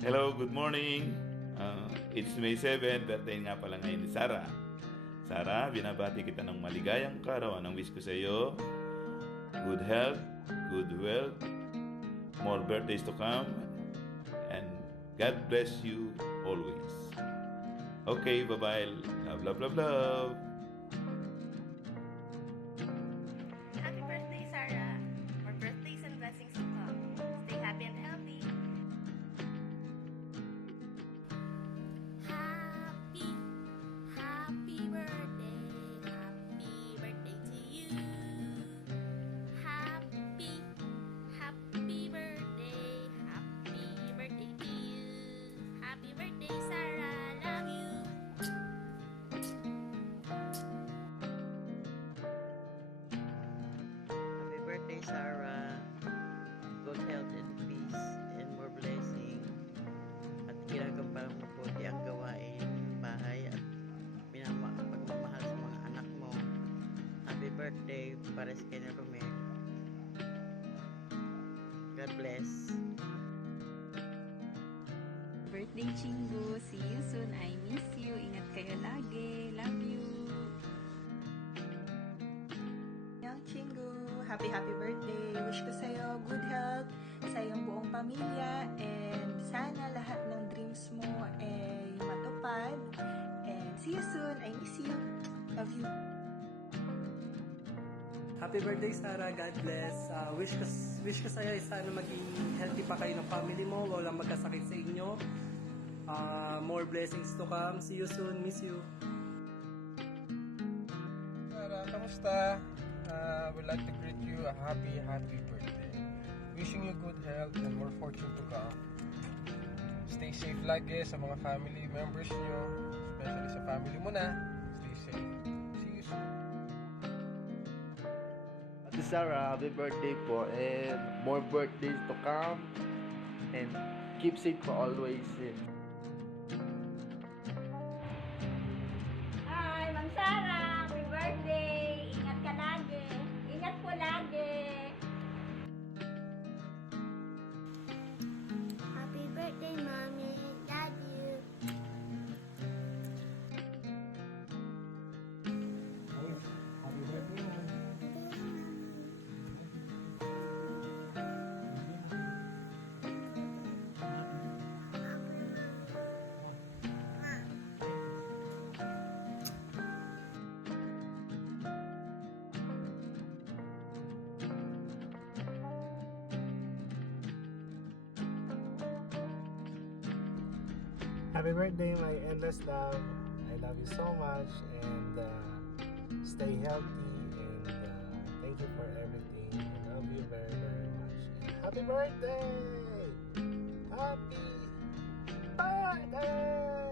Hello, good morning. It's May 7, birthday nga pala ngayon ni Sarah. Sarah, binabati kita ng maligayang kaarawan. Ang wish ko sa iyo, good health, good wealth, more birthdays to come, and God bless you always. Okay, bye-bye. Love, love, love, love. Happy birthday, Sarah. More birthdays and blessings to come. Stay happy and healthy. Happy birthday to you. Happy birthday to you. Happy birthday, Sarah, love you. Happy birthday, Sarah. Good health and peace and more blessing. At ginagampalang mabuti ang gawain ng bahay at pagmamahal sa mga anak mo. Happy birthday, Pares kay na Romel. God bless. Birthday, Chingu. See you soon. I miss you. Ingat kayo lagi. Love you. Young Chingu, happy birthday. Wish ko sa'yo good health sa iyong buong pamilya and sana lahat ng dreams mo ay matupad. And see you soon. I miss you. Love you. Happy birthday, Sarah. God bless. Wish ko sa'yo sana maging healthy pa kayo ng family mo. Walang magkasakit sa inyo. More blessings to come. See you soon. Miss you. Sarah, kamusta? Would like to greet you a happy birthday. Wishing you good health and more fortune to come. Stay safe lagi sa mga family members nyo, especially sa family mo na. Stay safe. See you soon. Ate Sarah, happy birthday po and more birthdays to come and keep safe po always. Hi, Ma'am Sarah. Happy birthday. Ingat ka lagi. Ingat po lagi. Happy birthday, Mommy. Love you. Happy birthday, man. Happy birthday, my endless love. I love you so much and stay healthy and thank you for everything. I love you very, very much. And happy birthday! Happy birthday!